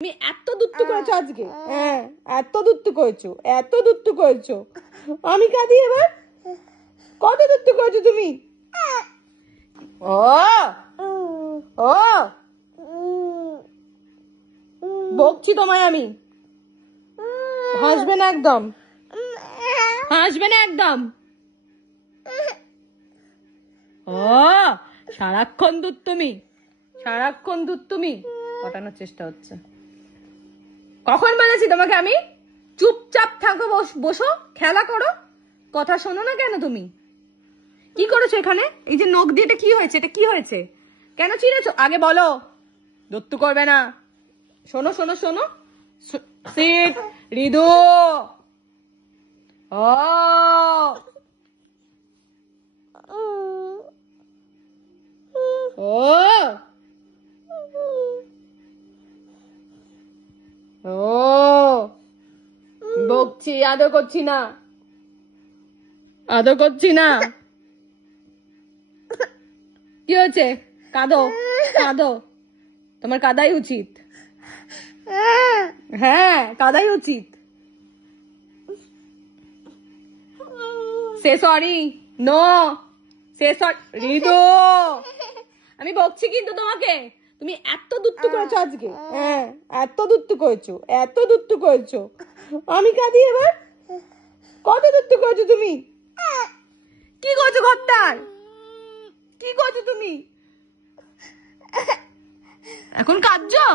তুমি এত দুত্তু করেছো আজকে? হ্যাঁ, এত দুত্তু করেছো, এত দুত্তু করেছো। আমি কাঁদি এবার? কত দুত্তু করেছো তুমি? ও ও বকছি তোমায় আমি। হাসবে না একদম, হাসবে না একদম। ও সারাক্ষণ দুধ তুমি, সারাক্ষণ দুধ তুমি। পটানোর চেষ্টা হচ্ছে। কখন বলেছি তোমাকে আমি চুপচাপ থাকো, বসো, খেলা করো, কথা শোনো না কেন? তুমি কি করেছো এখানে? এই যে নখ দিয়ে এটা কি হয়েছে? এটা কি হয়েছে? কেন চিড়েছো? আগে বলো। দত্তু করবে না। শোনো শোনো শোনো, সিট রিদু। ও ও ও বকছি, আদর করছি না, আদর করছি না। কি হয়েছে? কাঁদো, কাঁদো, তোমার কাদাই উচিত। হ্যাঁ, কাদাই উচিত। Say sorry, no, say sorry. Ridu, আমি বকছি কিন্তু তোমাকে। তুমি এত দুত্তু করেছো আজকে? হ্যাঁ, এত দুত্তু করেছো, এত দুত্তু করেছো। আমি কাঁদি এবার? কত দুত্তু করেছো তুমি? কি করছো ঘরটার? কি করছো তুমি? এখন কাঁদছো?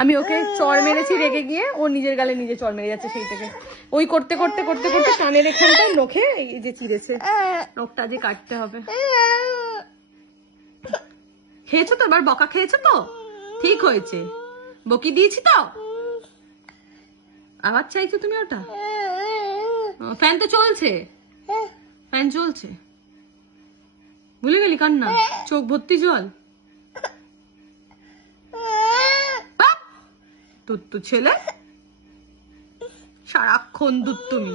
আমি ওকে চড় মেরেছি রেগে গিয়ে, ও নিজের গালে নিজে চড় মেরে যাচ্ছে সেই থেকে। ওই করতে করতে করতে করতে কানের এখানটায় নখে এই যে চিড়েছে। নখটা যে কাটতে হবে। খেয়েছো তো? এবার বকা খেয়েছো তো? ঠিক হয়েছে। বকি দিয়েছি তো? আবার চাইছো তুমি ওটা? ফ্যান তো চলছে, ফ্যান চলছে। ভুলে গেলি কান্না? চোখ ভর্তি জল। দুত্তু ছেলে, সারাক্ষণ দুত্তুমি।